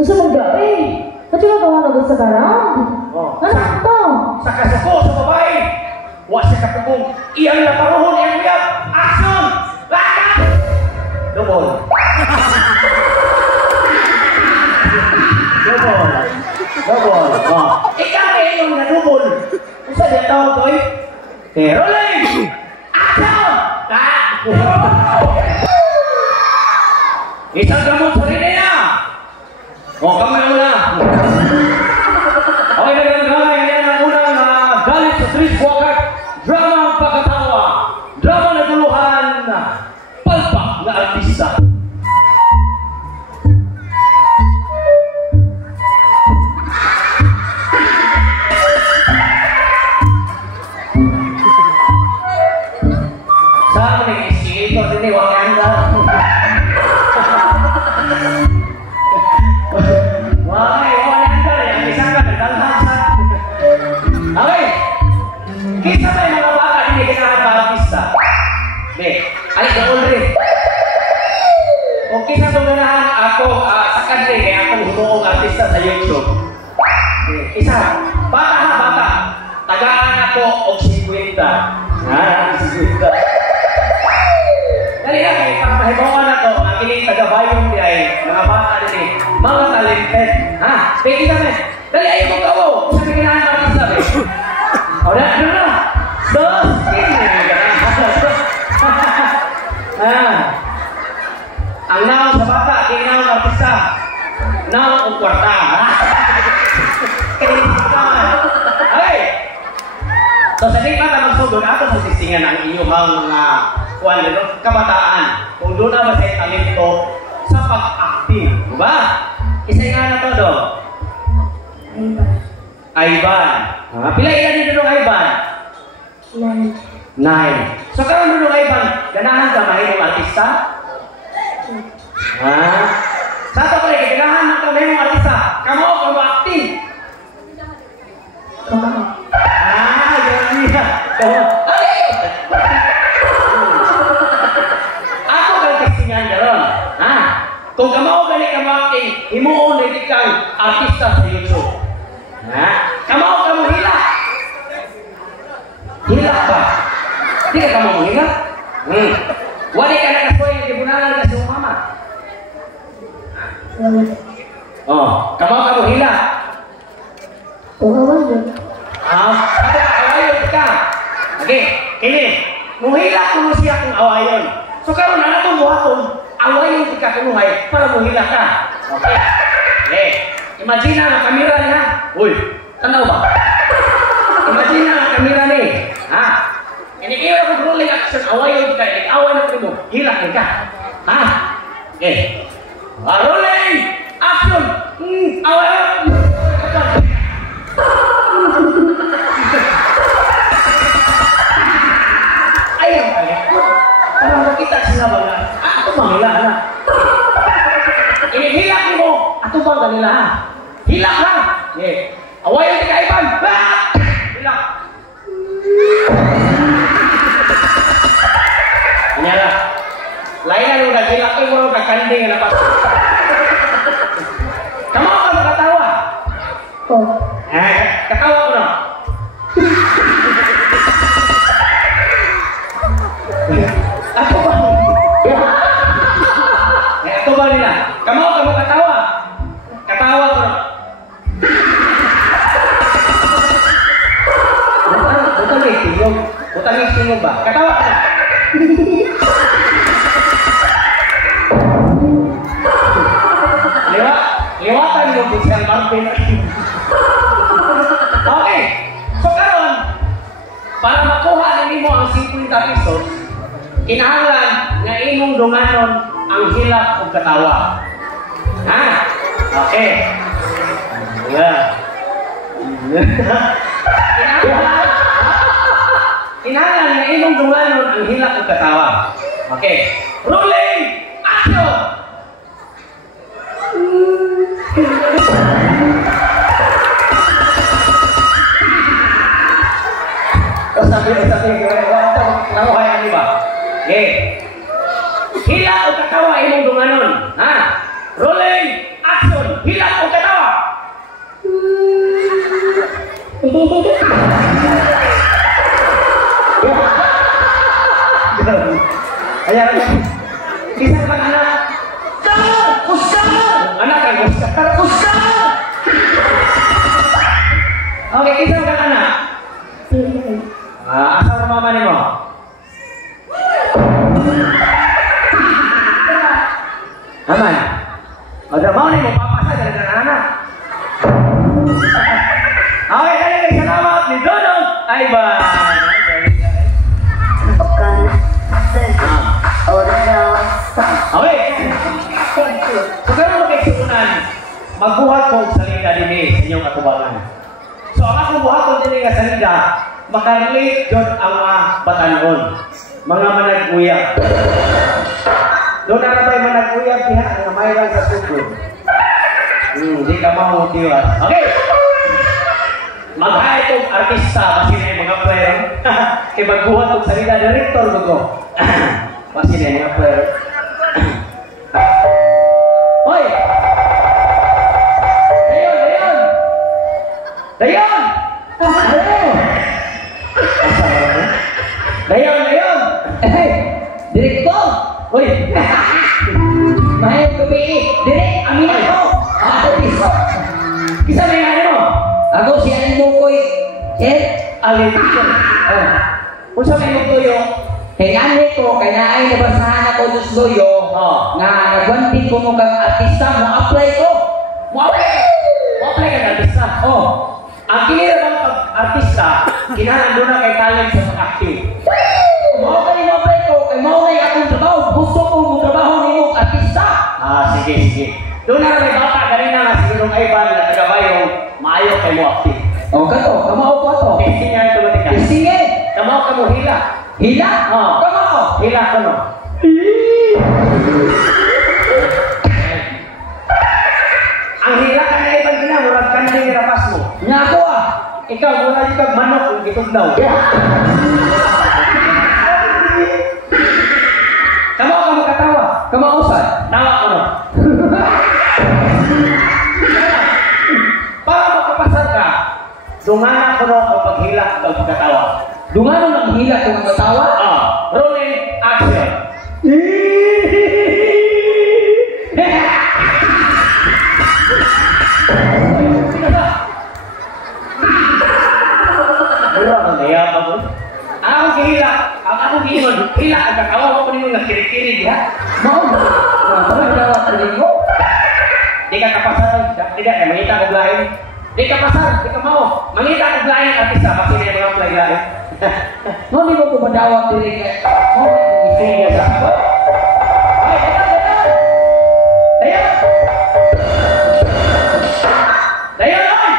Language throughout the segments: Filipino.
Masa maggabi? At yung nagawa na sa karang? Ano ito? Sa kasuko sa babae. Wa sa kapugong. Iyang naparuhon iyang uyab. Action! Lakat! Double. Double. Ikaw eh yung na-double. Kung saan yung tawag ko eh? Okay, rolling! Action! Isang gamot sa rin niya. Kamay muna. Okay, nagagawin yan ang unang galit sa street walker. Drama ang pagkatawa. Drama na tuluhan. Palpak na artista. Saan mo nag-isip ito? Sini, wag yan ka. Okay. Kita ba yung mga bata hindi kinahan para artista? Alik na ulri. Kung kita itong ganahan ako sa kadre, kaya akong humuong artista sa YouTube. Isa, bata. Tagaan ako o 50. 50. Dali na, kaya pagpahibawan na ito, ang kining taga-bayong niya ay mga bata din mga talented. Kita na. Dali, ayaw mo ka mo. Sabi kinahan para artista. Udah, dos. Ang naong sa bata, kinaong artista. Naong o kwarta. Okay. So, sa di pa na magsugod, ako sa sisingan ang inyong mga kabataan. Kung doon na ba sa talento sa pag-acting. Diba? Isa nga na to, do. Ivan. Pila ilan din doon Ivan? 9. So karon doon Ivan, ganahan ka mahimong artista? Sa to pala, ganahan na ka mahimong artista. Kamo acting. Ganun niya. Ako kang testingan garon. Kung kamo gani ka acting, himuon na kang artista sa YouTube. Kamu hila. Hila ba? Di ka kamu hila? Wali ka na kasoy yung dibunalan ka sa mama. Kamu hila. Awayon. Awayon ka. Okay, ini. Muhila kung siya kung awayon. So karon na itong buhaton, awayon ka kunuhay para muhila ka. Okay. Imagine na kamera niya. Uy, tanaw ba? Imagine na kamera ni. Ini ko rolling action away ka, away na mo. Hilak ka. Okay. Rolling action. Away. Ayun kali. Para makita sila ba na? Ako manghila na. Ini hilak mo. Ato bang kanila ha? Hilak ha? Away yung Ivan! Hilak! Kanyara, lain na nung naghilak ko mo kakanding na napas. Kamu ka makatawa? Katawa ko na. Ako ba? Ako ba nila? Kamu ka makatawa? Katawa ko na. Butang tingog ba? Katawa ka na. Liwatan mo po siyang Marvin. Okay. So karon, para makuha nimo ang 50 pesos, kinahanglan nga imong dunganon ang hilak ug katawa. Okay. Kinahanglan nga imong dunganon ang hilak ug katawa. Okay. Rolling action. Sabi, nakuhayan niyo ba? Okay. Hila o katawa imong dunganon. Rolling action. Hila Ayan, kisah bang anak? Usah! Anak kan usah! Oke, kisah bang anak? Asal mama nih mo? Aman? Udah mau nih, mau papa saja dengan anak. Oke, kalian selamat di Dodong Aiban. Okay. So karon magkaigsunan, magbuhat ko og salida dinhi sa inyong katubangan. So ang akong buhaton dinhi nga salida, makarelate jud ang mga batanon, mga managuyab. Doon na tayo managuyab diha nga may lang sa sugod. Di ka mahutiwan. Okay. Mag-hire kong artista kasi na yung mga player. Kaya magbuhat kong salida, director ko. Kasi na yung mga player. Hoy! Dayon! Dayon! Eh, direktor! Hoy! Mahal gabi! Direk, amin ako! Ako piso! Kisa may ano mo? Ako si Animo Koy. Sir? Alin dito. Kung sa may magtuyo, Hinganit ko, kaya ay nabasahan ako sa Loyo nga nagwantin ko mo kang artista, mo-apply ko. Mo-apply ka ng artista. Ang kinira bang pag-artista, kinahan doon na kay talent sa pag-acting. Mo-apply ko, kaya mo-apply akong trabaho. Gusto ko mong trabaho ni mong artista. Sige. Doon na may bata, ganina nga sigurong Ivan na tagabayong maayo kay mo acting. Kato, kamao ko to. Testing nga ito matika. Sige. Kamao ka mo hila. Hila? Kamao. Hila ko no. Ang hila ka na Ivan gina, murag ka na nirapas mo. Nga ako Ikaw, mura yung kagmanok kung kitugnaw. Kamao ka mo katawa. Kamao saan? Tawa ko no. Para makapasar ka, dungana ko no ang paghila at ang pagkatawa. Dungano ng hila kung matawa? Rolling action. Wala kang nayabang mo. Akong gihila, akong gihingon, hila ang kakawa ko ninyo nga kiri-kiri diha. Mao. Parang dapat ko. Di ka kapasar, di ka mangita ko lain. Di ka pasar, di ka mau. Mangita ko lain ang artista, kasi may mga play lain. No, di mo ko madawat diri kay. Sige sa ako. Dayon!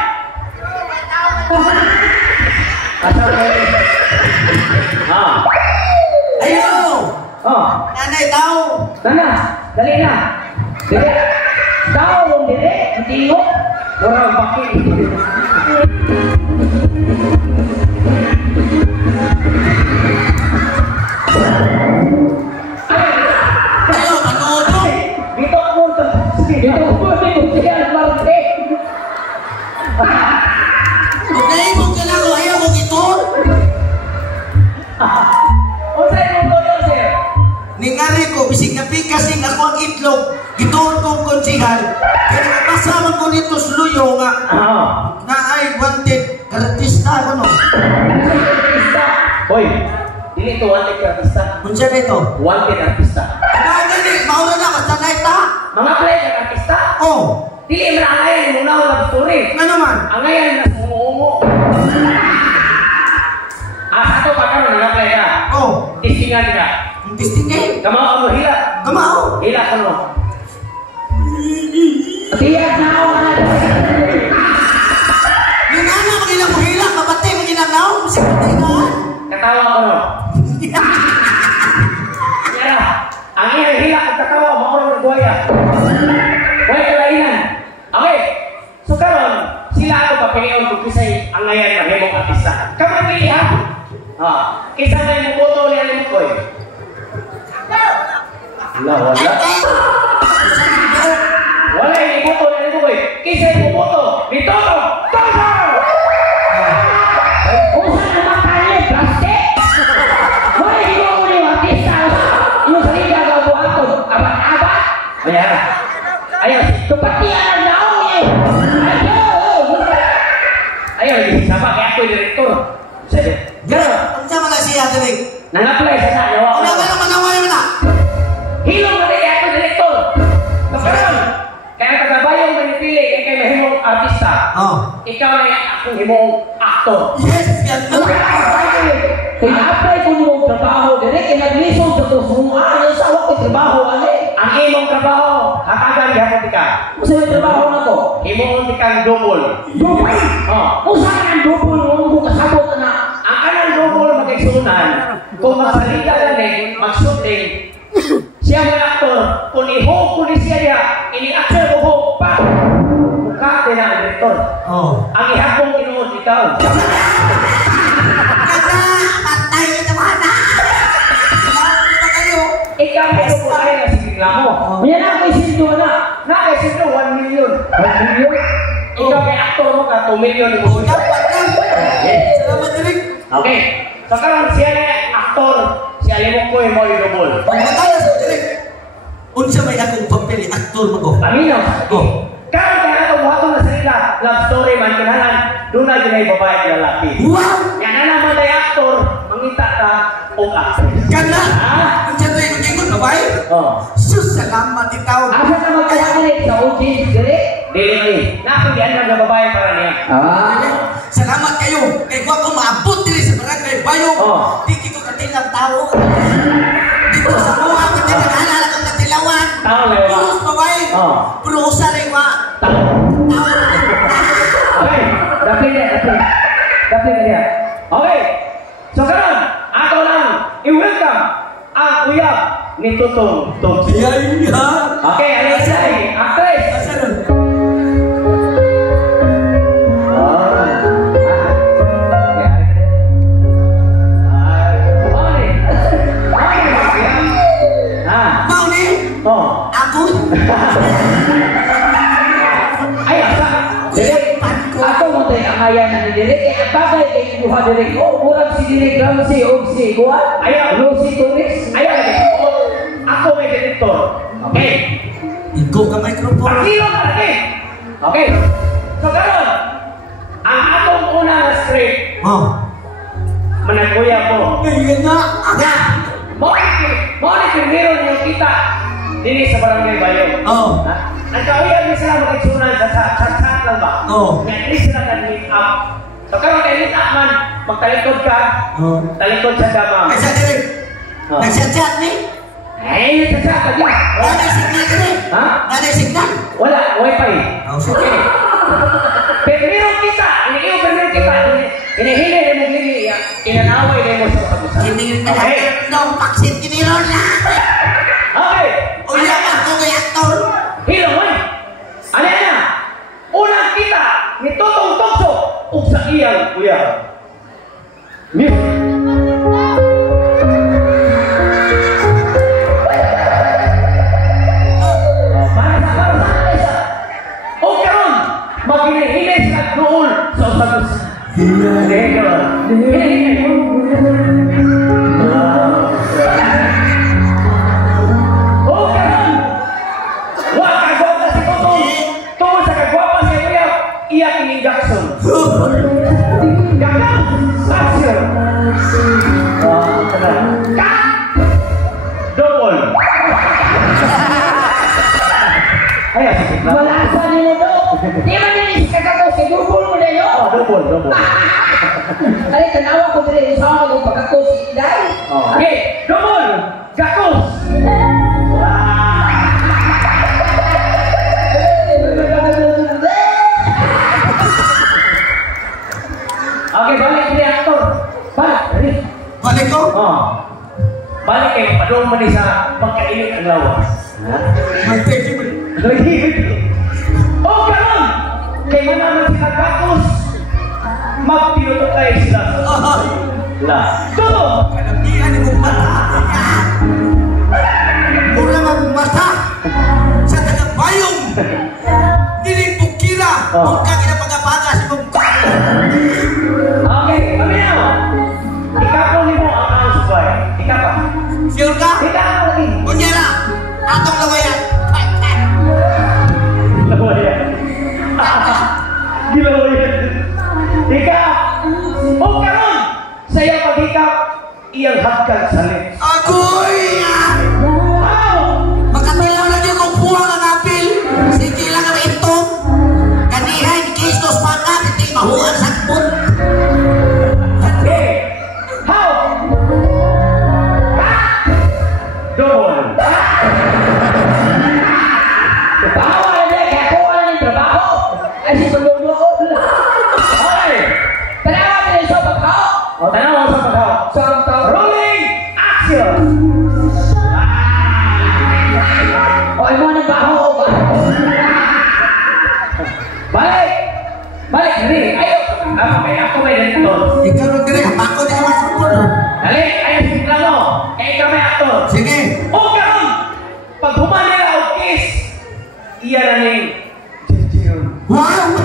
Asal kayo? Ayo! Nanay tao! Nana, dali na. Dili. Tao mong dili, tingo. Orang bakit. Ayaw, manono! Dito mo to. Dito po si Kuya Marte. Okay, mong ka na ko, ayaw mong ito! Unsay mo to, sir? Ningari ko, bisig na pikasing ako ang itlog, gituon kong konsihal, kaya nakapasaman ko dito sa luyo nga, na ay wanted, artista ko no. Hoy, dili to wanted artista. Kunsa na ito? Wanted artista. Mga gali, mauna na, basta na ita! Mga play ng artista. Oh, Dili man ang ngayon muna ko love story. nga naman? Ang ngayon na sumuungo. Sa to pa karon nga play ka. Oh, Tistingan ka. ang testingin. Kamao mo hila. Kamao! Hila ko no. Tiyak na ako na. Yung ano, magilang mahila, mabati, magilang naon, bisig na tingaan. Katawa ko no. Yara. Ang iyang hila at katawa mo ko ng buhaya. Buhay kalainan. Okay. So karon sila ako papilion kung kisay ang ngayon na hemong artista. Kamay pili ha. Kisa na yung boto ulit ang ko eh. Wala. Wala yung boto ulit ang ko eh. Kisa yung boto. Dito! Toso! pati ang naong eh. Ayaw, lagi sama kaya ako yung direktor. Sige. Gano'n. Ang sama na siya, Derek. Nang-apply sa na, yawa ko. Ano ka naman nawala mo na? Hilong na kaya ako yung direktor. Nagkaroon. Kaya tagabayong manipili, kaya mahimong artista. Oh. Ikaw na yung akong himong aktor. Yes, ganun. Kaya apply ko yung trabaho, direct, kaya nag-listen sa ito, sumuhaan yung sawa ko trabaho, Ang imong trabaho, hatagan gihapon ka. Kung yung trabaho na to, Imong tikang double. double. Oh. Kung saan ang double, huwag ko kasabot na. Ang kanang double magigsunan, kung magsalita lang mag-shooting, siya mga aktor, kung i-hope ko ni siya niya, ini-action ko hope pa. Mukha din ang director. Oh. Ang ihapong kinuod ikaw. Patay ka naman na! Lahat na kayo! Ikaw ay kukulay na sigla mo. Yan ang may sinto na. Nakaisip 1 million. 1 million? Ikaw ay aktor mo ka, 2 million yung Oh, dapat lang! Salamat, Derek! Okay. So karon siya na aktor, siya limok ko yung mga double. Pagmataya sa Derek, unsa may akong papel, aktor mo ko. Paminaw. Oh. Karon kaya ito buhato na sa ila, love story man kinahan, doon na yun ay babae at lalaki. Wow! Yan na naman ay aktor, mangita ka o actress. Ganda! Ha? Unsa tayo mag-ingon, babae? Oh. Sus, salamat itaw. Asa na magkakalit sa OG, direct? Dili ni. Nakulian lang na babae para niya. Salamat kayo. Kay ko ako maabot diri sa barangay Bayong. Oh. Di ko katilang tao. Dito sa buha ko din naghalala kong katilawan. Tao na ba? Puros babae. Oh. Pero usa rin wa. Tao. Tao. Okay. Dapat na niya. Okay. So karon, ako lang i-welcome ang uyab ni Tutong Tugsi. Yan yan. Okay, Alexay, actress. Asa nun? Mau ni? Ako? Ako mo tayo ang ayan na ni Direk. Kaya bagay kay Kuha Direk. O, murag si Direk Ramsey o si Kuha. Lucy Torres. Ako may direktor. Okay. Ikaw ka microphone. Pakilo ka lagi. Okay. So karon, ang atong unang script, Oh. managuya ko. Ngayon nga. Aga. Mo primero niyo kita dini sa barangay Bayong. Oh. Ang kawiyan ni sila magigsunan sa chat lang ba? Oh. Nga at least sila kan meet up. So karon kay meet up man, magtalikod ka. Oh. Talikod sa dama. Ay, sa Derek. Oh. Nagchat-chat ni? Ay, sa chat lagi. Nanay signal ka ni? Ha? Nanay signal? Wala, wifi. Oh, sige. Okay. Primero kita, iniiw primero kita. Inihili rin mo gini, inanaway rin mo sa pag-usap. Hindi Okay. nung paksit kiniron na. Okay. Uya ka ko kay aktor. Hilo mo. Ano na? Unang kita ni Totong Tokso ug sa iyang kuya. Music. O karon, maghihilay sa noon sa usapos. O karon, wa kagwapa si Totong. Tungod sa kagwapa si Kuya, iya kining Jackson. Jackson, action. Cut! Double. Ay, sige. Malasa nila to. Di man nila si Kakato, si Dubol mo na yun. Double. Ay, tanawa ko dili sa ako kung pagkato si Inday. Okay, double. Jackson. Okay, balik ni aktor. Balik. Balik ko? Balik kayo, padung mo ni sa pagkainit ang lawas. Mag-take mo. Oh, karon! Kay manaman si Kagakos, magpinuto kayo sila. Todo! Kanabihan mo mata. Mura mang mata. Sa taga-bayong. Nilipukira. Huwag ka kinapagapagas mong Okay, kami na. Ikakunin mo ang mga subay. Ikaw. Sure ka? Ikaw lagi. Kunyara. Atong lawayan. Lawas. O, tanaw sa pagkaw. Samtang. Rolling action! O, ay mo ng baho. Balik! Balik! Dali! Ayaw! Ako may ganito. Ikaw rin dire, ako di naman supon. Dali! Ayaw sigla mo! Ikaw may aktor. Sige. O karon! Pag human nila o kiss, iya na ning Jinjin. Wow!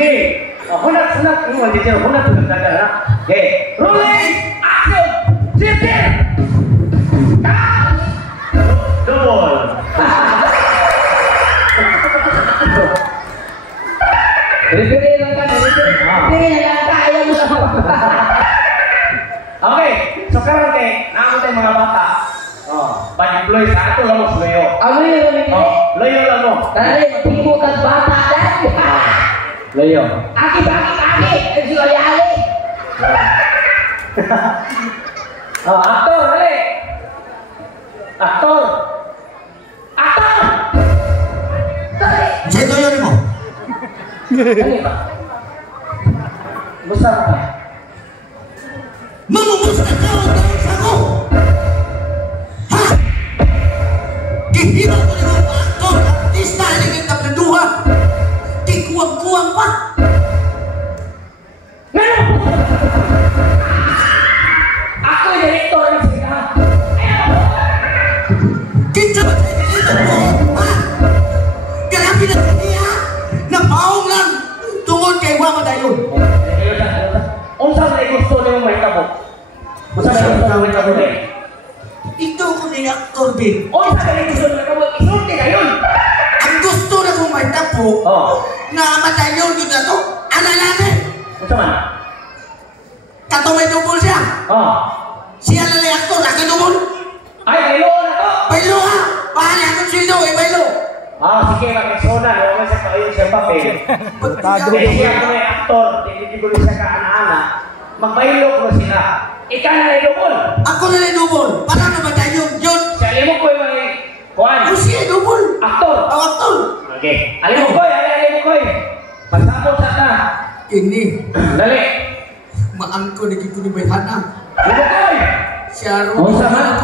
Okay. Hunat. Hunat Jinjin. Hunat tulad na ha. Okay. Rolling action! Jinjin! Double! Referee lang ka. Referee na lang ka. Ayaw mo lang. Okay, so karon kay naamo tay mga bata. Pag-employ sa ato lang mo loyo. Ano yun? Loyo lang mo. Dali, magpibutan bata dahil. Loyo. Aki. Ang sigoyali. Aktor, dali. Aktor. Dali. Sino yun mo? Dali ba? Musta ka? Mamumusta ka ang dansa ko! Ha? Kihira ko rin ang aktor, artista, hindi kita pinduha. Kikuwang-kuwang pa. Ako yung director ng sila. Kinsa ba tayo nilito mo? Ha? Grabe na niya. Napaong lang. Tungod kay Wama tayo. Unsa na gusto niyo may tabo? Unsa na gusto niyo may tabo eh? Ito ko ni aktor, Bin. Unsa na gusto niyo may tabo? Isulti kayon. Ang gusto na kong may tapo, nga matayon yun na to, ano namin? Unsa man? Kato may dubol siya. Siya na lang aktor, akin dubol. Ay, kayo na to. Bailo ha! Bahala akong sildo, bailo. Sige, makisona. Huwag sa kayo siya papel. Eh, siya kung may aktor, hindi ko siya kaana-ana, magbaylo ko sila. Ika na lang dubol. Ako na lang dubol. Para na ba tayo yun? Si alim mo ko yung mga kuhan. Ano siya dubol? Aktor. Ang aktor. Okay. Alim mo ko yung. Magsapot sa ta. Ini. Dali. Maan ko naging ko ni Bayhanam. Alim mo ko Siya rin. Unsa man?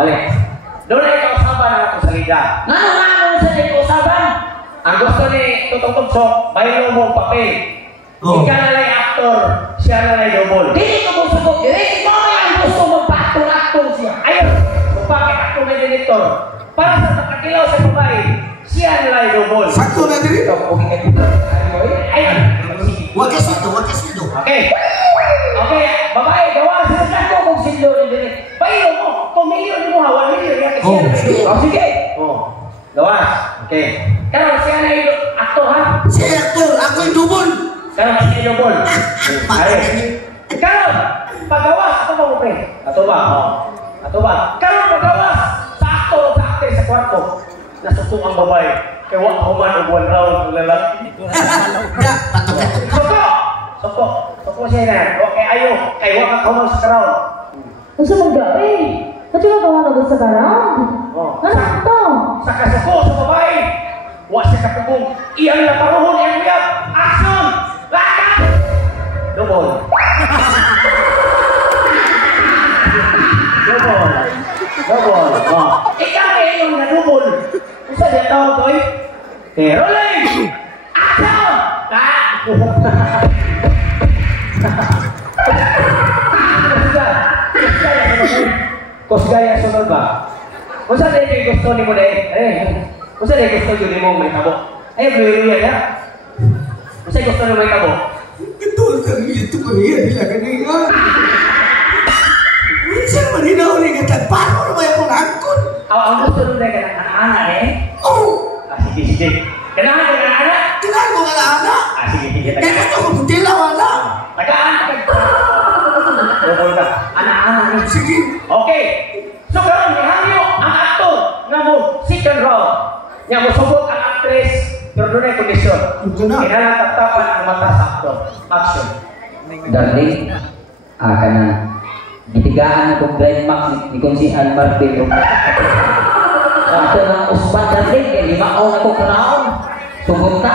Dali. Doon na ikaw saban na ako sa liga. Ano sa ito usapan? Ang gusto ni Tutong Tugsok, baylo mo ang papel. Ika na lang aktor, siya na lang dubol. Dili ko mo subok. Dili ko ang gusto mo patong-atong siya. Ayun, kung bakit ako may director, para sa nakakilaw sa babae, siya na lang dubol. Sakto na diri. Ayun. Huwag ka sido, huwag ka sido. Okay. Okay, babae, gawa sa sako kung sindo ni dire. Baylo mo, kung milyon mo hawa milyon, yan kasi Oh, sige. Gawa. Okay. Karon siya na yung aktor ha. Siya aktor, ako yung dubol. Karon siya yung dubol. Are. Karon, pagawas ato ba mo pre? Ato ba? Ato ba? Karon pagawas sa aktor sa aktor sa kwarto. Nasuko ang babae. Kaya wala human og 1 round ng lalaki. Ya, patok-patok. Soko siya na. Okay, ayo. Kaya wala ka human sa round. Unsa man gabi? At yung gawa na sa karang? Ano to? Sa kasuko sa babae. Wa siya kapugong. Iyang naparuhon iyang uyab. Action! Lakat! Double. Ikaw ay iyong nadubol. Kung saan yung tawag ko eh? Okay, rolling! Action! Kusgaya sunod ba? Kung saan yung gusto ni mo na kung saan yung gusto yun mo may tabo? Ay, blue-blue ya? Kung saan gusto ni mo may tabo? Betul kan itu kalian bilang kanina. Minsan maninaw ni kata paano naman akong angkon? Ang gusto nung na anak-anak Oh, sige. Kailangan ko na anak? kailangan ko alaana. Sige. Kaya gusto ko putila wala. Tagaan ka. Anak-anak. Sige. Okay. So karon ni hangyo ang aktor nga mo second round. Nya mo subok ang actress pero doon ay kondisyon. Kailangan tatapan ang mata sa aktor. Action. Darling, ka na. Gitigaan akong Grand Max ni kung si Almar Pedro. Ito na uspan darling, kaya limaon ako kanaon. Tungkol ka.